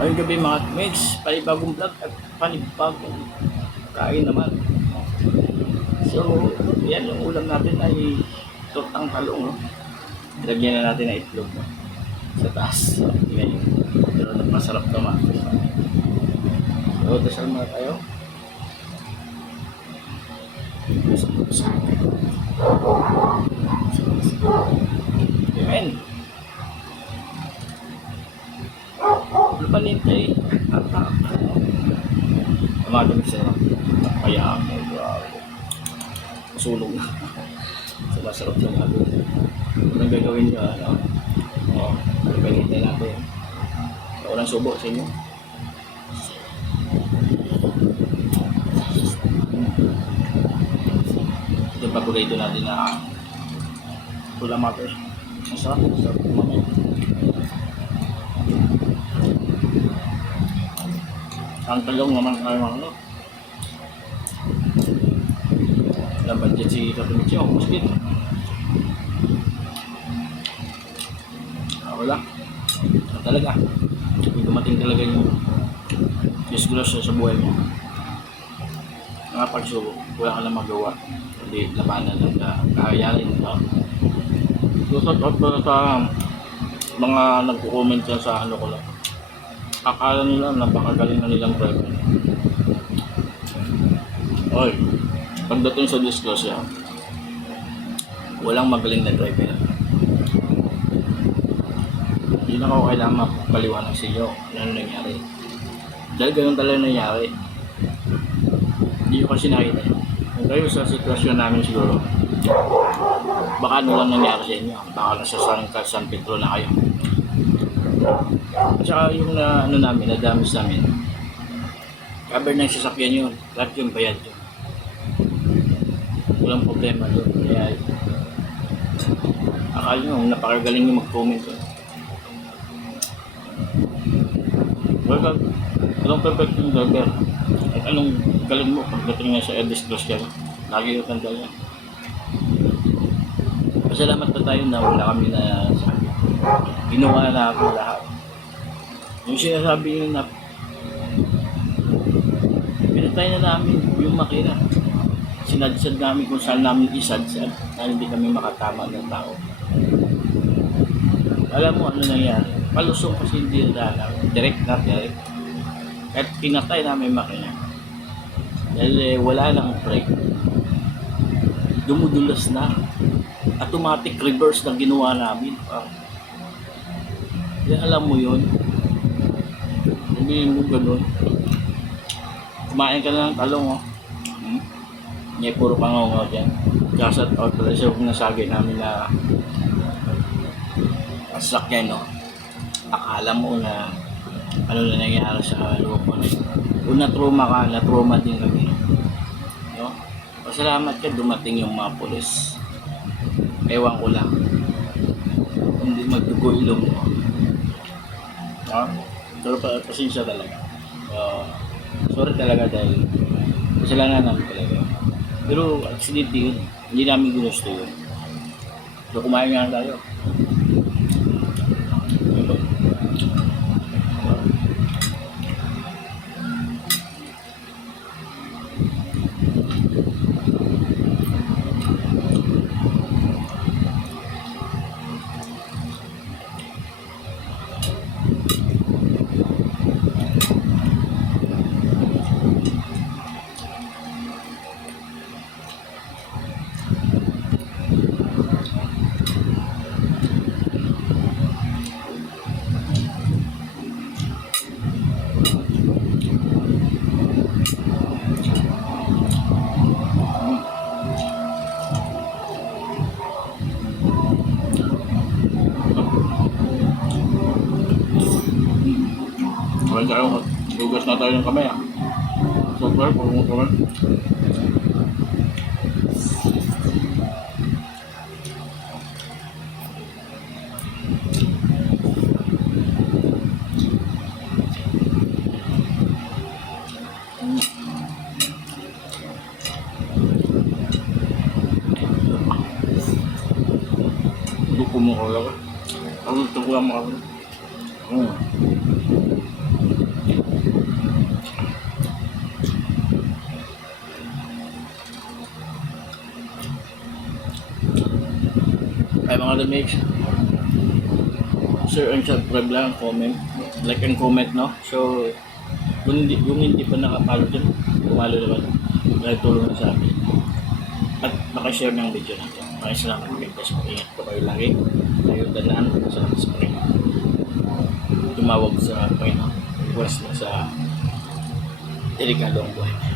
Ngayong gabi mga mates, panibagong vlog at panibagong kain naman. So, yan yung ulam natin ay tortang talong. No? Lagyan na natin ng itlog no? Sa taas. So, yan yun. Pero masarap naman. So, dasal muna tayo. Amen. Panintay at tumatawag siya kaya ako sunog na so masarap yung halo anong gagawin nyo panintay natin walang subo sa inyo ito paborito natin na ulamate masarap mamaya. Ang talong naman ay ano. Laban dyan si Tatumitsyo, muskit. Wala. Talaga. Hindi dumating talaga yung disgrasya sa buhay mo. Mga pagsubok, wala ka na magawa. Hindi labanan ng kahayanin. Lusot out ba sa mga nagko-comment dyan sa ano ko lang. Akala nila napakagaling na nilang driver. Oy, pagdating sa disgrasya, walang magaling na driver. Hindi na ako kailangan mapaliwanag sa inyo ano nangyari. Dahil ganun talaga nangyari. Hindi ko kasi nakita. Kung kayo sa sitwasyon namin siguro, baka ano lang nangyari sa inyo. Baka nasa San Pedro na kayo. At saka yung ano namin, na-damage namin, cover ng sasakyan yun, lahat yung bayad yun. Walang problema doon. Kaya akala nyo, napakagaling yung mag-comment yun. Well, anong perfect yung driver? At anong galing mo pagdating nga sa disgrasya? Lagi yung tanda yan. Pasalamat pa tayo na wala kami na ginawa na ako lahat. Yung sinasabi nyo na pinatay na namin yung makina. Sinadsad namin kung saan namin isadsad na hindi kami makatama ng tao. Alam mo ano nangyari? Palusong kasi hindi na direct na direct. At pinatay namin yung makina. Dahil wala lang brake. Dumudulas na. Automatic reverse na ginawa namin. Alam mo yun, sabihin mo ganun, kumain ka na ng talong Hindi puro pangaw dyan. Kasat out pala siya kung nasagi namin na sasakyan akala mo na ano na nangyari sa loob ko kung na-trauma ka, na-trauma din kami pasalamat ka dumating yung mga polis ewan ko lang hindi magdugo ilong mo pero pasensya talaga. Sorry talaga dahil kasalanan namin talaga. Pero accident yun. Hindi namin ginusto yun. So kumain nga tayo. Kaya tayo, hugas na tayo ng kamay So, tayo, pagpungot kamay. Kumukuha ko. Ang ito ko lang mga Ay mga damage. Sir, and subscribe lang, comment. Like and comment, no? So, kung hindi pa nakapalo dyan, pumalo naman. Dahil tulong na sa amin. At makashare ng video natin. Maraming salamat mga guys. Mag-ingat po kayo lagi. Kayo danaan. Salamat sa Panginoon. Tumawag sa Panginoon. Request na sa delikado ang buhay.